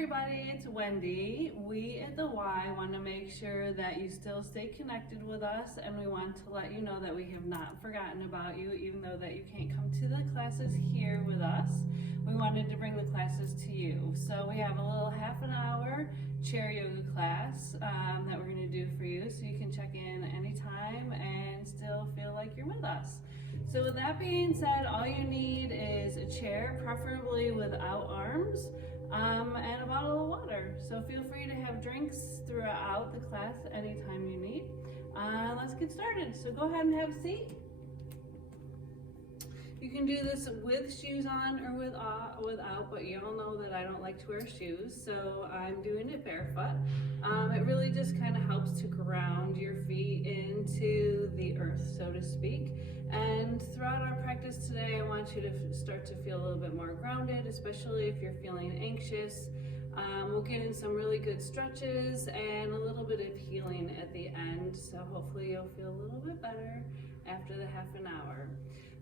everybody, it's Wendy. We at the Y want to make sure that you still stay connected with us, and we want to let you know that we have not forgotten about you, even though that you can't come to the classes here with us. We wanted to bring the classes to you. So we have a little half an hour chair yoga class that we're going to do for you, so you can check in anytime and still feel like you're with us. So with that being said, all you need is a chair, preferably without arms, and a bottle of water. So feel free to have drinks throughout the class anytime you need. Let's get started. So go ahead and have a seat. You can do this with shoes on or without, but you all know that I don't like to wear shoes, so I'm doing it barefoot. It really just kind of helps to ground your feet into the earth, so to speak. And throughout our practice today, I want you to start to feel a little bit more grounded, especially if you're feeling anxious. We'll get in some really good stretches and a little bit of healing at the end, so hopefully you'll feel a little bit better after the half an hour.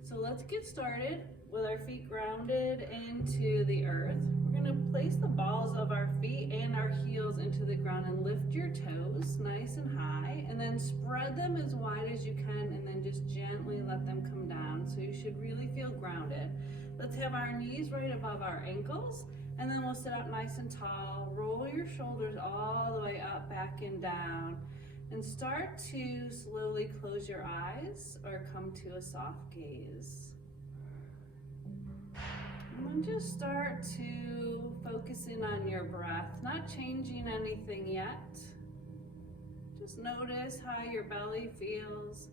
So let's get started with our feet grounded into the earth. We're going to place the balls of our feet and our heels into the ground and lift your toes nice and high, and then spread them as wide as you can, and then just gently let them come down. So you should really feel grounded. Let's have our knees right above our ankles, and then we'll sit up nice and tall. Roll your shoulders all the way up, back and down. And start to slowly close your eyes or come to a soft gaze. And then just start to focus in on your breath, not changing anything yet. Just notice how your belly feels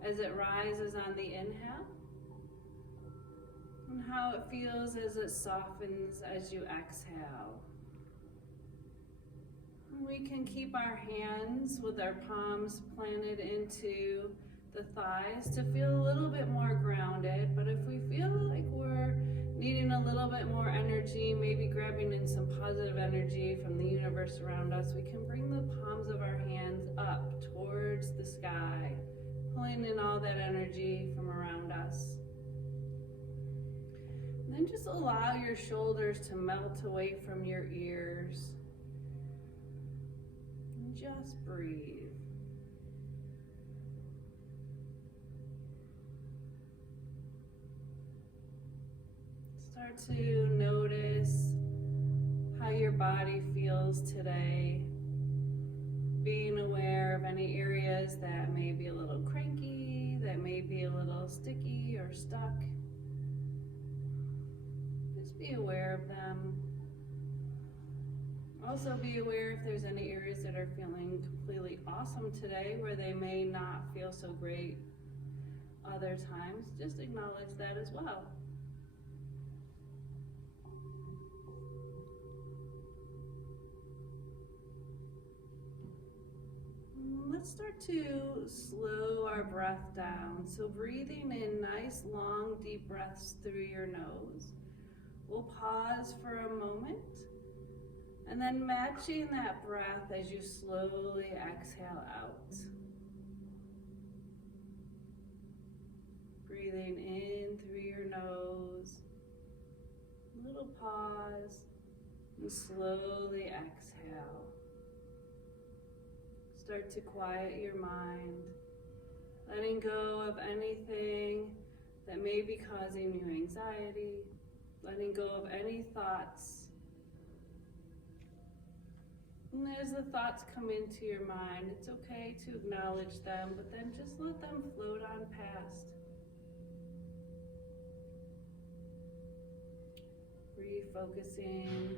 as it rises on the inhale, and how it feels as it softens as you exhale. We can keep our hands with our palms planted into the thighs to feel a little bit more grounded, but if we feel like we're needing a little bit more energy, maybe grabbing in some positive energy from the universe around us, we can bring the palms of our hands up towards the sky, pulling in all that energy from around us. And then just allow your shoulders to melt away from your ears. Just breathe. Start to notice how your body feels today. Being aware of any areas that may be a little cranky, that may be a little sticky or stuck. Just be aware of them. Also be aware if there's any areas that are feeling completely awesome today where they may not feel so great other times. Just acknowledge that as well. Let's start to slow our breath down. So breathing in nice, long, deep breaths through your nose. We'll pause for a moment. And then matching that breath as you slowly exhale out. Breathing in through your nose. Little pause. And slowly exhale. Start to quiet your mind. Letting go of anything that may be causing you anxiety. Letting go of any thoughts. And as the thoughts come into your mind, it's okay to acknowledge them, but then just let them float on past. Refocusing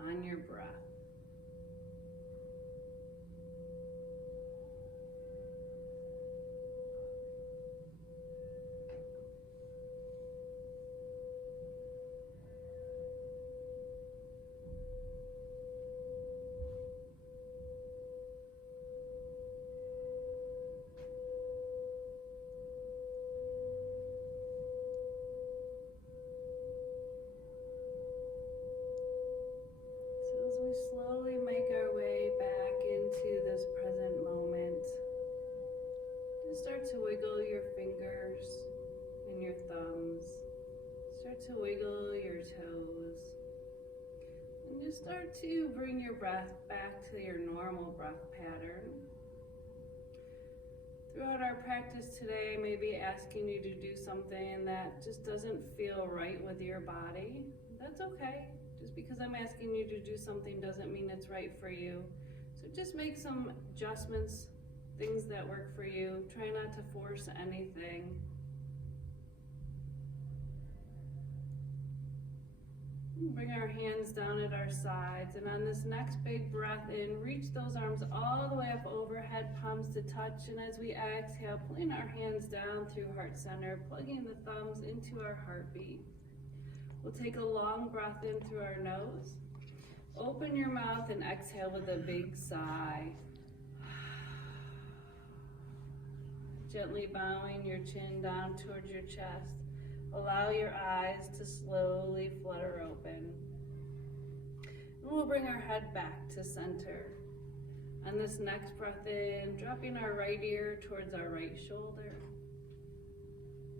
on your breath. Slowly make our way back into this present moment. Just start to wiggle your fingers and your thumbs. Start to wiggle your toes. And just start to bring your breath back to your normal breath pattern. Throughout our practice today, maybe asking you to do something that just doesn't feel right with your body. That's okay. Just because I'm asking you to do something doesn't mean it's right for you. So just make some adjustments, things that work for you. Try not to force anything. Bring our hands down at our sides, and on this next big breath in, reach those arms all the way up overhead, palms to touch, and as we exhale, pulling our hands down through heart center, plugging the thumbs into our heartbeat. We'll take a long breath in through our nose. Open your mouth and exhale with a big sigh. Gently bowing your chin down towards your chest. Allow your eyes to slowly flutter open. And we'll bring our head back to center. On this next breath in, dropping our right ear towards our right shoulder.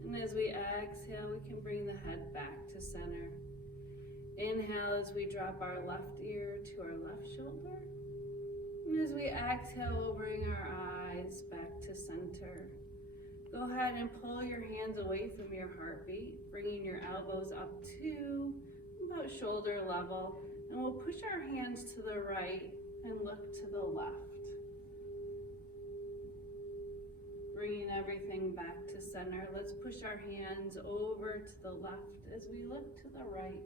And as we exhale, we can bring the head back to center. Inhale as we drop our left ear to our left shoulder. And as we exhale, we'll bring our eyes back to center. Go ahead and pull your hands away from your heartbeat, bringing your elbows up to about shoulder level. And we'll push our hands to the right and look to the left. Bringing everything back to center. Let's push our hands over to the left as we look to the right.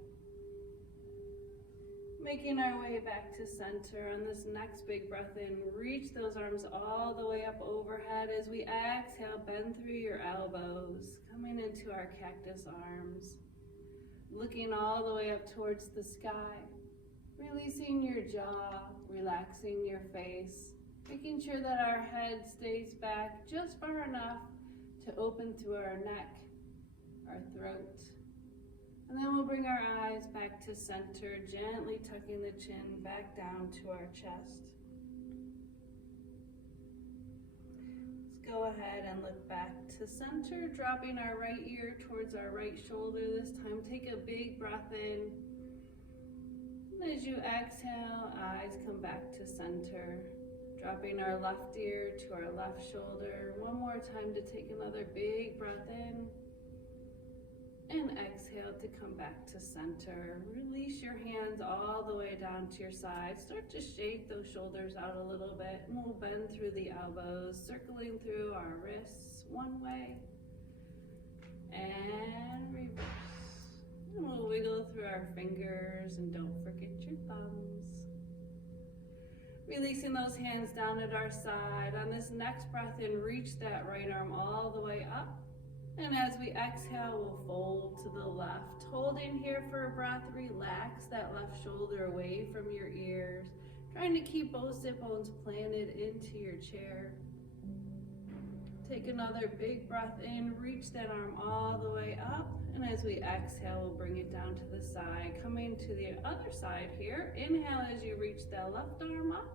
Making our way back to center. On this next big breath in, reach those arms all the way up overhead. As we exhale, bend through your elbows, coming into our cactus arms. Looking all the way up towards the sky. Releasing your jaw, relaxing your face. Making sure that our head stays back just far enough to open through our neck, our throat. And then we'll bring our eyes back to center, gently tucking the chin back down to our chest. Let's go ahead and look back to center, dropping our right ear towards our right shoulder. This time, take a big breath in. And as you exhale, eyes come back to center. Dropping our left ear to our left shoulder. One more time to take another big breath in. And exhale to come back to center. Release your hands all the way down to your sides. Start to shake those shoulders out a little bit. And we'll bend through the elbows, circling through our wrists one way. And reverse. And we'll wiggle through our fingers, and don't forget your thumbs. Releasing those hands down at our side. On this next breath in, reach that right arm all the way up. And as we exhale, we'll fold to the left. Holding here for a breath, relax that left shoulder away from your ears. Trying to keep both sit bones planted into your chair. Take another big breath in, reach that arm all the way up. And as we exhale, we'll bring it down to the side. Coming to the other side here. Inhale as you reach that left arm up.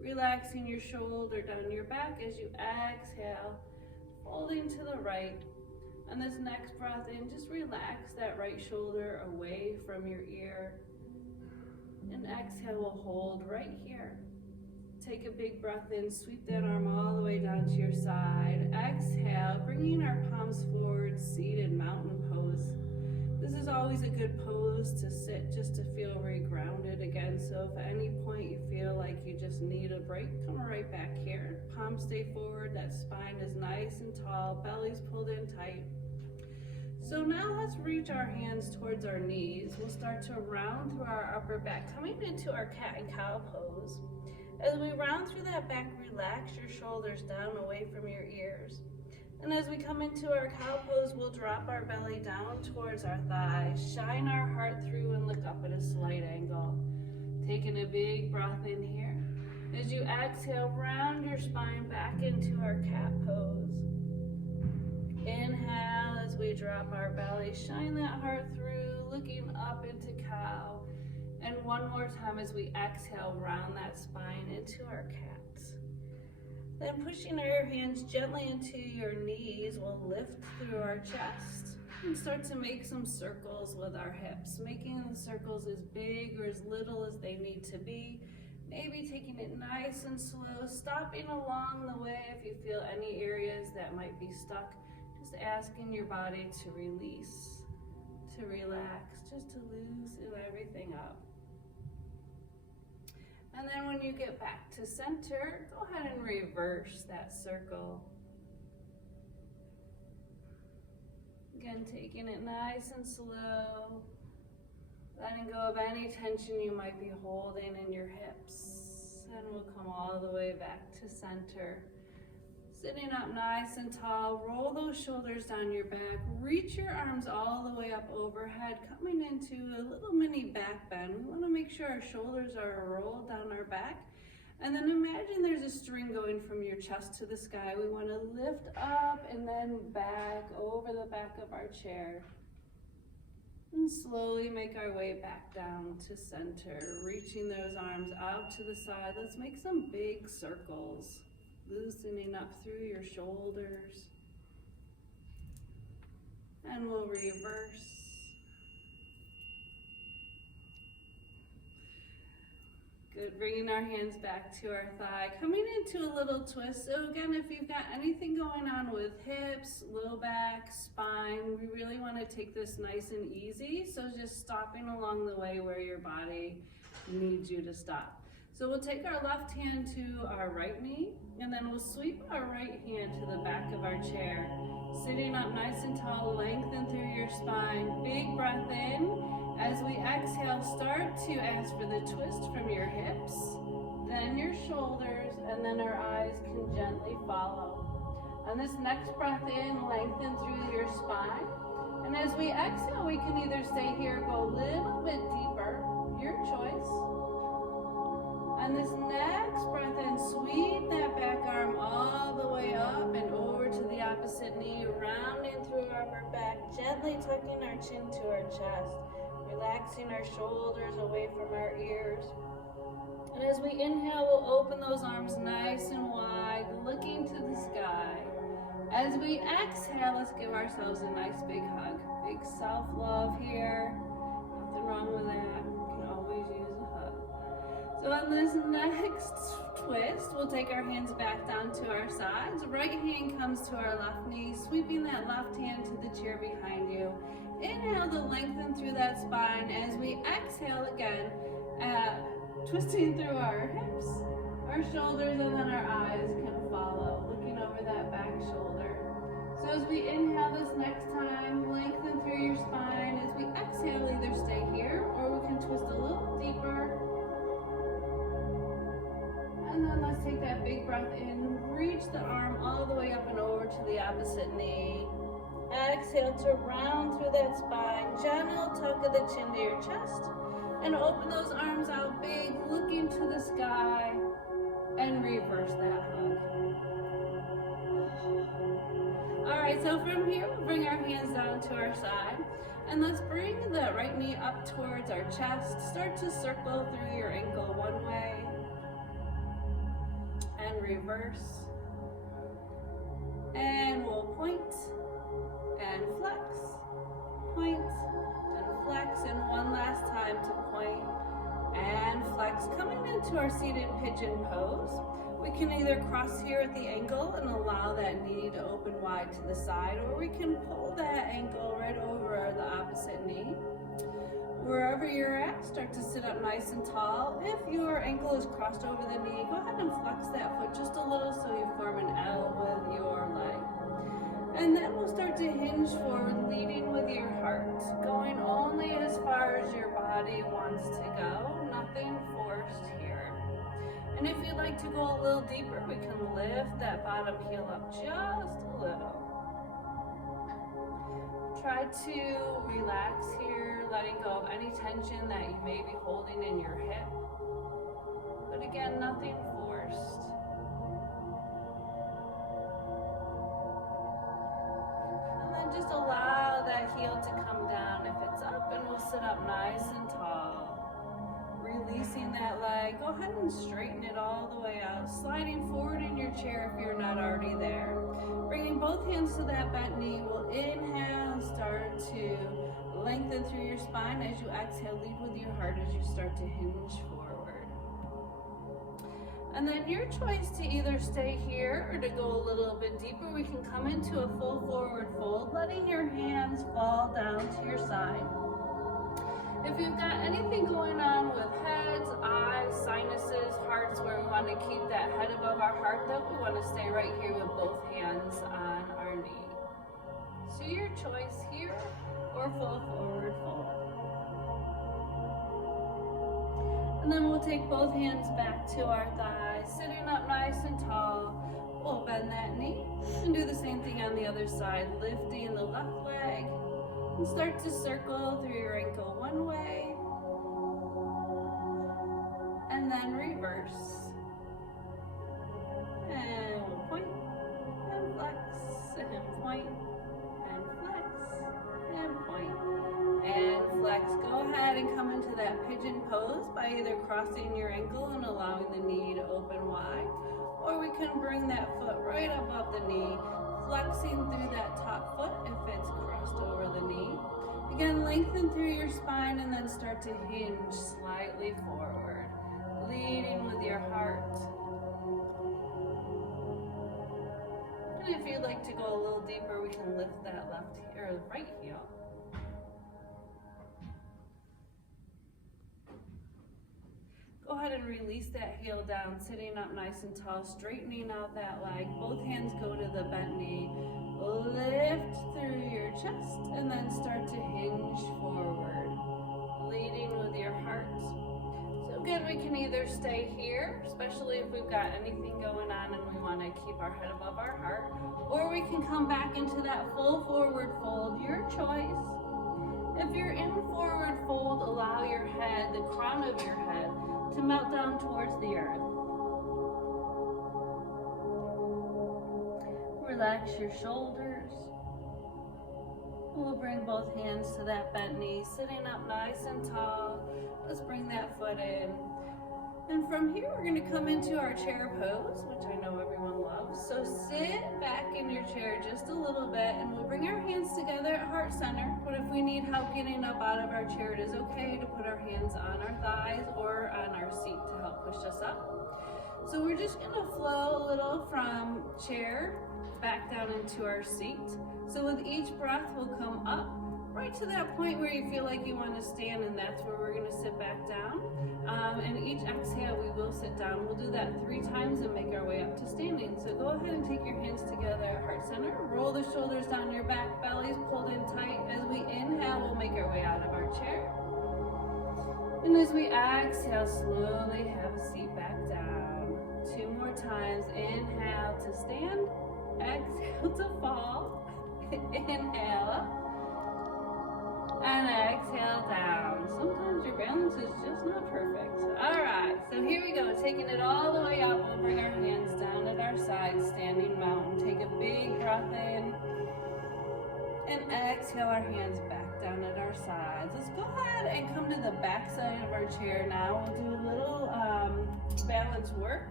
Relaxing your shoulder down your back as you exhale. Folding to the right. On this next breath in, just relax that right shoulder away from your ear. And exhale, we'll hold right here. Take a big breath in, sweep that arm all the way down to your side. Exhale, bringing our palms forward, seated mountain pose. This is always a good pose to sit just to feel re-grounded again. So if at any point you feel like you just need a break, come right back here. Palms stay forward, that spine is nice and tall, belly's pulled in tight. So now let's reach our hands towards our knees. We'll start to round through our upper back, coming into our cat and cow pose. As we round through that back, relax your shoulders down away from your ears. And as we come into our cow pose, we'll drop our belly down towards our thighs, shine our heart through and look up at a slight angle. Taking a big breath in here. As you exhale, round your spine back into our cat pose. Inhale as we drop our belly, shine that heart through, looking up into cow. And one more time as we exhale, round that spine into our cat. Then pushing your hands gently into your knees, we'll lift through our chest. And start to make some circles with our hips, making the circles as big or as little as they need to be. Maybe taking it nice and slow, stopping along the way if you feel any areas that might be stuck. Just asking your body to release, to relax, just to loosen everything up. And then when you get back to center, go ahead and reverse that circle. Again, taking it nice and slow, letting go of any tension you might be holding in your hips. And we'll come all the way back to center. Sitting up nice and tall, roll those shoulders down your back, reach your arms all the way up overhead, coming into a little mini back bend. We want to make sure our shoulders are rolled down our back. And then imagine there's a string going from your chest to the sky. We want to lift up and then back over the back of our chair. And slowly make our way back down to center, reaching those arms out to the side. Let's make some big circles, loosening up through your shoulders. And we'll reverse. Good, bringing our hands back to our thigh, coming into a little twist. So again, if you've got anything going on with hips, low back, spine, we really want to take this nice and easy. So just stopping along the way where your body needs you to stop. So we'll take our left hand to our right knee, and then we'll sweep our right hand to the back of our chair. Sitting up nice and tall, lengthen through your spine. Big breath in. As we exhale, start to ask for the twist from your hips, then your shoulders, and then our eyes can gently follow. On this next breath in, lengthen through your spine. And as we exhale, we can either stay here, go a little bit deeper, your choice. On this next breath in, sweep that back arm all the way up and over to the opposite knee, rounding through our upper back, gently tucking our chin to our chest. Relaxing our shoulders away from our ears. And as we inhale, we'll open those arms nice and wide, looking to the sky. As we exhale, let's give ourselves a nice big hug. Big self-love here. Nothing wrong with that. We can always use a hug. So on this next twist, we'll take our hands back down to our sides. Right hand comes to our left knee, sweeping that left hand to the chair behind you. Inhale to lengthen through that spine. As we exhale again, twisting through our hips, our shoulders, and then our eyes can follow, looking over that back shoulder. So as we inhale this next time, lengthen through your spine. As we exhale, either stay here or we can twist a little deeper. And then let's take that big breath in, reach the arm all the way up and over to the opposite knee. Exhale to round through that spine, gentle tug of the chin to your chest, and open those arms out big, looking to the sky, and reverse that hug. All right, so from here, we'll bring our hands down to our side, and let's bring the right knee up towards our chest. Start to circle through your ankle one way, and reverse, and we'll point, and flex, point, and flex, and one last time to point and flex. Coming into our seated pigeon pose, we can either cross here at the ankle and allow that knee to open wide to the side, or we can pull that ankle right over the opposite knee. Wherever you're at, start to sit up nice and tall. If your ankle is crossed over the knee, go ahead and flex that foot just a little so you form an L with your leg. And then we'll start to hinge forward, leading with your heart, going only as far as your body wants to go, nothing forced here. And if you'd like to go a little deeper, we can lift that bottom heel up just a little. Try to relax here, letting go of any tension that you may be holding in your hip. But again, nothing forced. Just allow that heel to come down if it's up, and we'll sit up nice and tall. Releasing that leg, go ahead and straighten it all the way out, sliding forward in your chair if you're not already there. Bringing both hands to that bent knee, we'll inhale and start to lengthen through your spine. As you exhale, lead with your heart as you start to hinge forward. And then your choice to either stay here or to go a little bit deeper. We can come into a full forward fold, letting your hands fall down to your side. If you've got anything going on with heads, eyes, sinuses, hearts, where we want to keep that head above our heart, then we want to stay right here with both hands on our knee. So your choice here or full forward fold. And then we'll take both hands back to our thighs, sitting up nice and tall. We'll bend that knee and do the same thing on the other side, lifting the left leg. And start to circle through your ankle one way, and then reverse. And we'll point, and flex, and point, and flex, and point, and flex. Go ahead and come into that pigeon pose by either crossing your ankle and allowing the knee to open wide, or we can bring that foot right above the knee, flexing through that top foot if it's crossed over the knee. Again, lengthen through your spine and then start to hinge slightly forward, leading with your heart. And if you'd like to go a little deeper, we can lift that left or right heel. Go ahead and release that heel down, sitting up nice and tall, straightening out that leg. Both hands go to the bent knee. Lift through your chest and then start to hinge forward, leading with your heart. So again, we can either stay here, especially if we've got anything going on and we want to keep our head above our heart, or we can come back into that full forward fold, your choice. If you're in forward fold, allow your head, the crown of your head, to melt down towards the earth. Relax your shoulders. We'll bring both hands to that bent knee, sitting up nice and tall. Let's bring that foot in. And from here, we're going to come into our chair pose, which I know everyone loves. So sit back in your chair just a little bit, and we'll bring our hands together at heart center. But if we need help getting up out of our chair, it is okay to put our hands on our thighs or on our seat to help push us up. So we're just going to flow a little from chair back down into our seat. So with each breath, we'll come up right to that point where you feel like you want to stand, and that's where we're going to sit back down. And each exhale, we will sit down. We'll do that 3 times and make our way up to standing. So go ahead and take your hands together at heart center. Roll the shoulders down your back, belly's pulled in tight. As we inhale, we'll make our way out of our chair. And as we exhale, slowly have a seat back down. 2 more times. Inhale to stand. Exhale to fall. Inhale up. And exhale down. Sometimes your balance is just not perfect. All right, so here we go. Taking it all the way up, we'll bring our hands down at our sides, standing mountain. Take a big breath in. And exhale our hands back down at our sides. Let's go ahead and come to the back side of our chair now. We'll do a little balance work.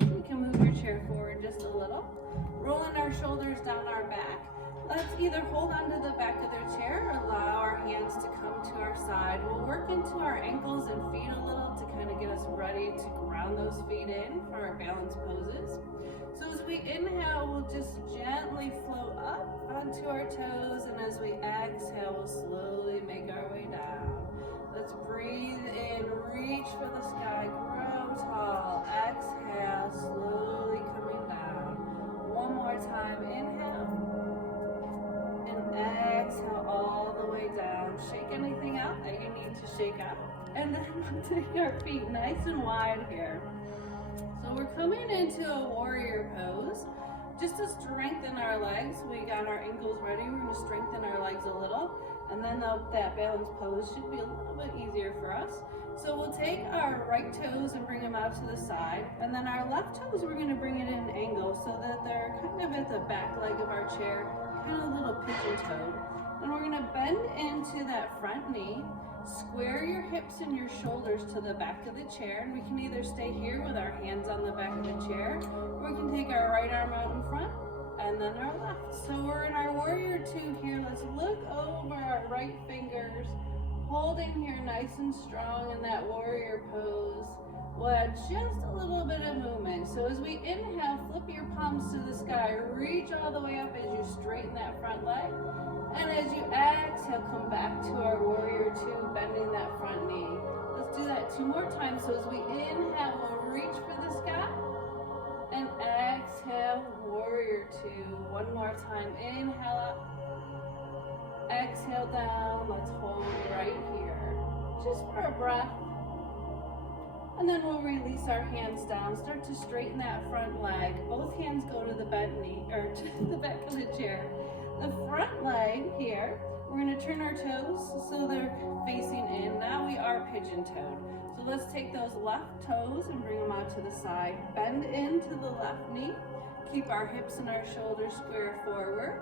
You can move your chair forward just a little. Rolling our shoulders down our back. Let's either hold onto the back of their chair or allow our hands to come to our side. We'll work into our ankles and feet a little to kind of get us ready to ground those feet in for our balance poses. So as we inhale, we'll just gently float up onto our toes, and as we exhale, we'll slowly make our way down. Let's breathe in, reach for the sky, grow tall. Exhale, slowly coming down. One more time, inhale. Exhale all the way down. Shake anything out that you need to shake out. And then we'll take our feet nice and wide here. So we're coming into a warrior pose. Just to strengthen our legs, we got our ankles ready. We're going to strengthen our legs a little. And then that balance pose should be a little bit easier for us. So we'll take our right toes and bring them out to the side. And then our left toes, we're going to bring it in an angle so that they're kind of at the back leg of our chair. Kind of a little pigeon toe. And we're gonna bend into that front knee, square your hips and your shoulders to the back of the chair, and we can either stay here with our hands on the back of the chair, or we can take our right arm out in front, and then our left. So we're in our warrior two here. Let's look over our right fingers, holding here nice and strong in that warrior pose. We'll add just a little bit of movement. So as we inhale, flip your palms to the sky, reach all the way up as you straighten that front leg. And as you exhale, come back to our warrior two, bending that front knee. Let's do that 2 more times. So as we inhale, we'll reach for the sky. And exhale, warrior two. 1 more time. Inhale up. Exhale down. Let's hold right here. Just for a breath. And then we'll release our hands down. Start to straighten that front leg. Both hands go to the bent knee, or to the back of the chair. The front leg here, we're gonna turn our toes so they're facing in. Now we are pigeon-toed. So let's take those left toes and bring them out to the side. Bend into the left knee. Keep our hips and our shoulders square forward.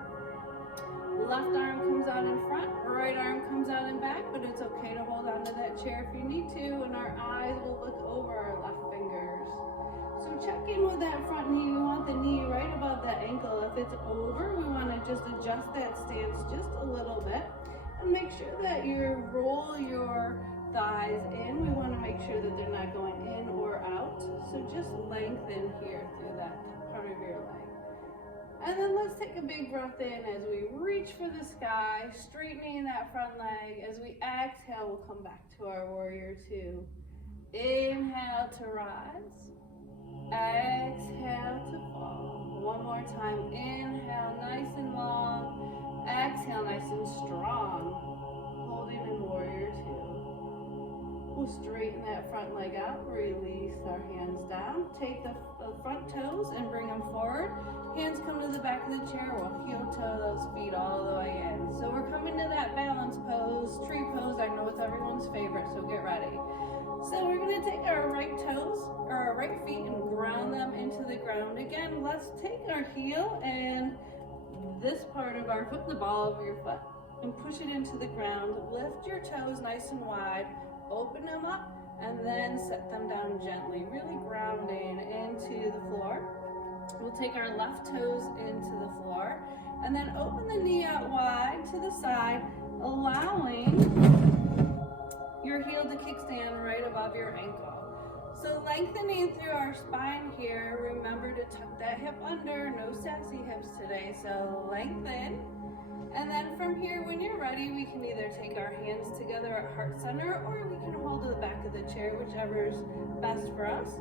Left arm comes out in front, right arm comes out in back, but it's okay to hold on to that chair if you need to, and our eyes will look over our left fingers. So check in with that front knee. We want the knee right above that ankle. If it's over, we want to just adjust that stance just a little bit, and make sure that you roll your thighs in. We want to make sure that they're not going in or out. So just lengthen here through that part of your leg. And then let's take a big breath in as we reach for the sky, straightening that front leg. As we exhale, we'll come back to our warrior two. Inhale to rise. Exhale to fall. 1 more time. Inhale, nice and long. Exhale, nice and strong. Holding in warrior two. We'll straighten that front leg out. Release our hands down. Take the front toes and bring them forward. Hands come to the back of the chair. We'll heel toe those feet all the way in. So we're coming to that balance pose, tree pose. I know it's everyone's favorite, so get ready. So we're gonna take our right toes, or our right feet, and ground them into the ground. Again, let's take our heel and this part of our foot, the ball of your foot, and push it into the ground. Lift your toes nice and wide, open them up, and then set them down gently, really grounding into the floor. We'll take our left toes into the floor, and then open the knee out wide to the side, allowing your heel to kickstand right above your ankle. So lengthening through our spine here. Remember to tuck that hip under, no sassy hips today, so lengthen. And then from here, when you're ready, we can either take our hands together at heart center, or we can hold to the back of the chair, whichever is best for us.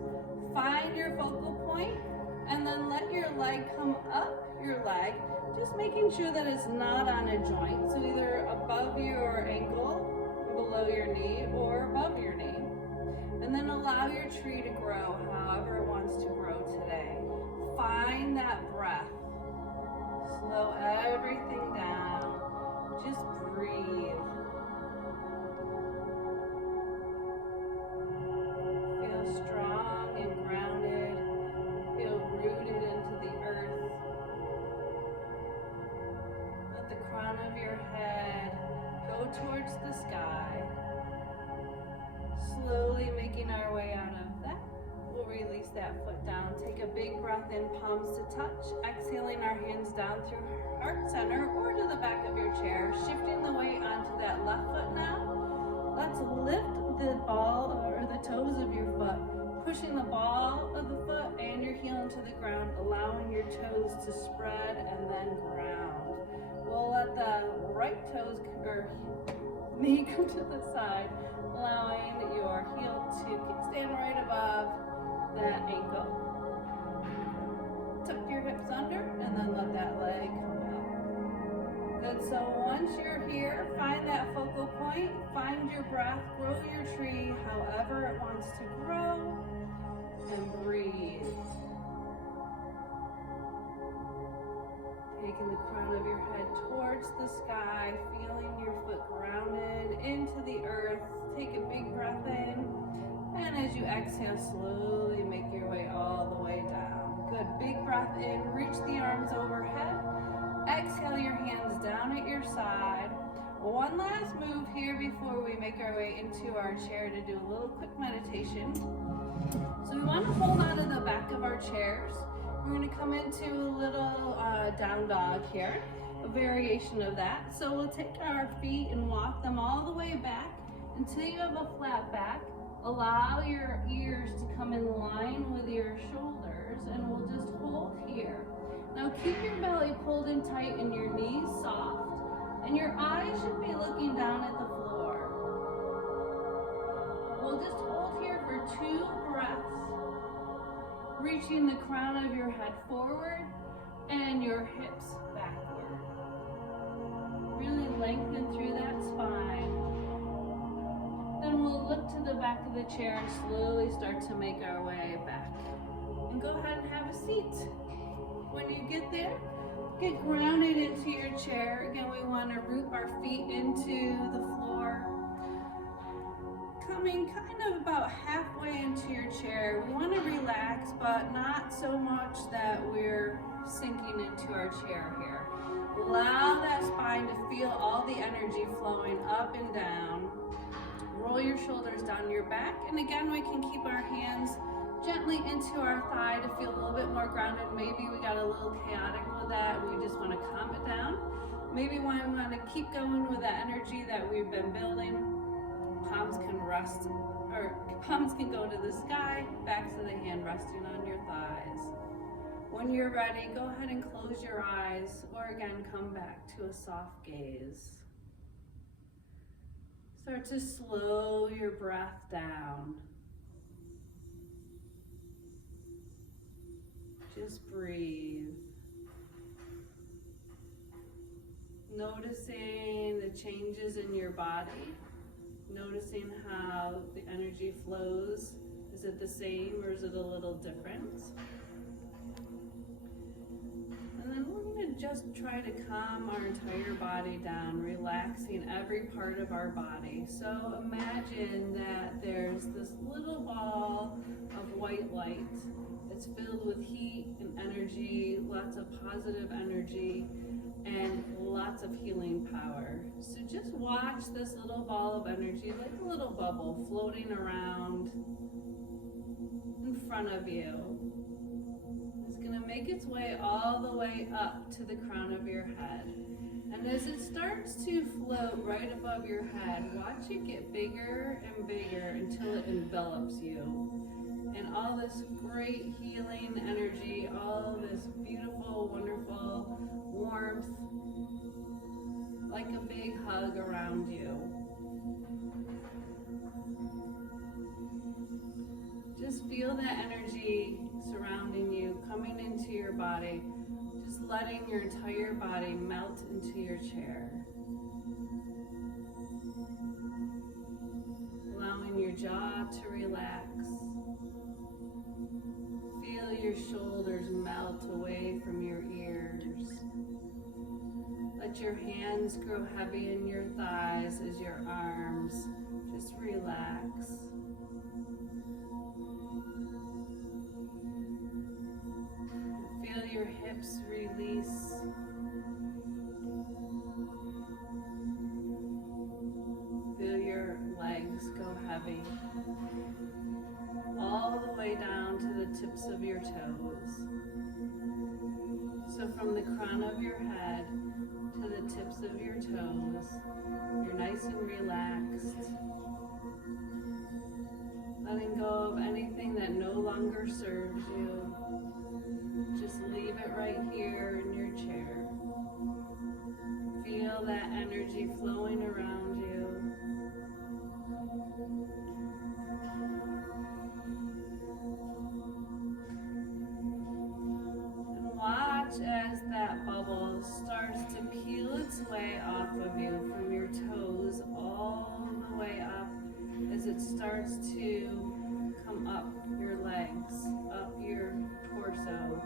Find your focal point, and then let your leg come up your leg, just making sure that it's not on a joint. So either above your ankle, below your knee, or above your knee. And then allow your tree to grow however it wants to grow today. Find that breath. Slow everything down. Just breathe. Feel strong and grounded. Feel rooted into the earth. Let the crown of your head go towards the sky. Slowly making our way out of that. We'll release that foot down. Take a big breath in, palms to touch. Exhaling our hands down through heart center or to the back of your chair. Shifting the weight onto that left foot now. Let's lift the ball or the toes of your foot. Pushing the ball of the foot and your heel into the ground. Allowing your toes to spread and then ground. We'll let the right toes or knee come to the side, allowing your heel to kickstand right above that ankle. Tuck your hips under and then let that leg come out. Good, so once you're here, find that focal point, find your breath, grow your tree however it wants to grow, and breathe. Taking the crown of your head towards the sky, feeling your foot grounded into the earth. Take a big breath in, and as you exhale, slowly make your way all the way down. Good, big breath in, reach the arms overhead. Exhale your hands down at your side. One last move here before we make our way into our chair to do a little quick meditation. So we want to hold on to the back of our chairs. We're going to come into a little down dog here, a variation of that. So we'll take our feet and walk them all the way back until you have a flat back. Allow your ears to come in line with your shoulders, and we'll just hold here. Now keep your belly pulled in tight and your knees soft, and your eyes should be looking down at the floor. We'll just hold here for 2 breaths, reaching the crown of your head forward and your hips backward. Really lengthen through that spine. Then we'll look to the back of the chair and slowly start to make our way back. And go ahead and have a seat. When you get there, get grounded into your chair. Again, we want to root our feet into the floor. Coming kind of about halfway into your chair, we want to relax, but not so much that we're sinking into our chair here. Allow that spine to feel all the energy flowing up and down. Roll your shoulders down your back, and again, we can keep our hands gently into our thigh to feel a little bit more grounded. Maybe we got a little chaotic with that. We just want to calm it down. Maybe we want to keep going with that energy that we've been building. Palms can rest, or palms can go to the sky, backs of the hand resting on your thighs. When you're ready, go ahead and close your eyes, or again, come back to a soft gaze. Start to slow your breath down. Just breathe. Noticing the changes in your body. Noticing how the energy flows. Is it the same or is it a little different? And then we're going to just try to calm our entire body down, relaxing every part of our body. So imagine that there's this little ball of white light. It's filled with heat and energy, lots of positive energy, and lots of healing power. So just watch this little ball of energy, like a little bubble, floating around in front of you. It's going to make its way all the way up to the crown of your head. And as it starts to float right above your head, watch it get bigger and bigger until it envelops you. And all this great healing energy, all this beautiful, wonderful warmth, like a big hug around you. Just feel that energy surrounding you, coming into your body, just letting your entire body melt into your chair. Allowing your jaw to relax. Feel your shoulders melt away from your ears. Let your hands grow heavy in your thighs as your arms just relax. Feel your hips release. Feel your legs go heavy. All the way down to the tips of your toes. So from the crown of your head to the tips of your toes, you're nice and relaxed. Letting go of anything that no longer serves you. Just leave it right here in your chair. Feel that energy flowing around you. As that bubble starts to peel its way off of you from your toes all the way up, as it starts to come up your legs, up your torso,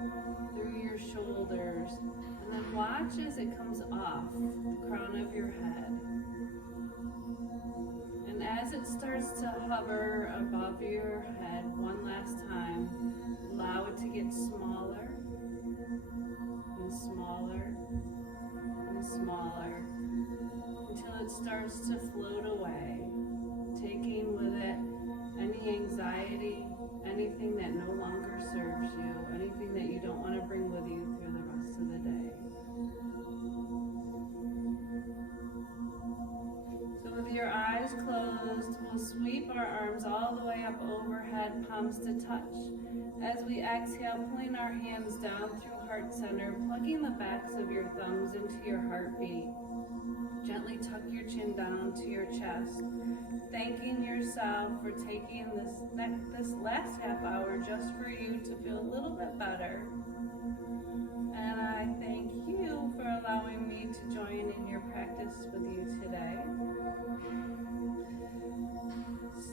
through your shoulders, and then watch as it comes off the crown of your head. And as it starts to hover above your head one last time, allow it to get smaller and smaller and smaller until it starts to float away, taking with it any anxiety, anything that no longer serves you, anything that you don't want to bring with you through the rest of the day. So with your eyes closed, we'll sweep our arms all the way up overhead, palms to touch. As we exhale, pulling our hands down through heart center, plugging the backs of your thumbs into your heartbeat. Gently tuck your chin down to your chest, thanking yourself for taking this last half hour just for you to feel a little bit better. And I thank you for allowing me to join in your practice with you today.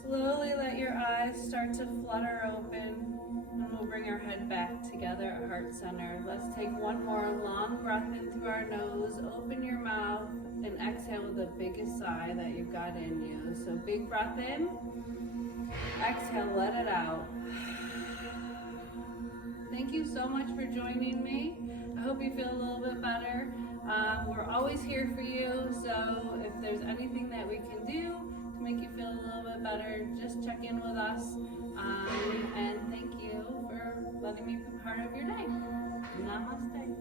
Slowly let your eyes start to flutter open, and we'll bring our head back together at heart center. Let's take one more long breath in through our nose, open your mouth, and exhale with the biggest sigh that you've got in you. So big breath in, exhale, let it out. Thank you so much for joining me. I hope you feel a little bit better. We're always here for you, so if there's anything that we can do to make you feel a little bit better, just check in with us. And thank you for letting me be part of your day. Namaste.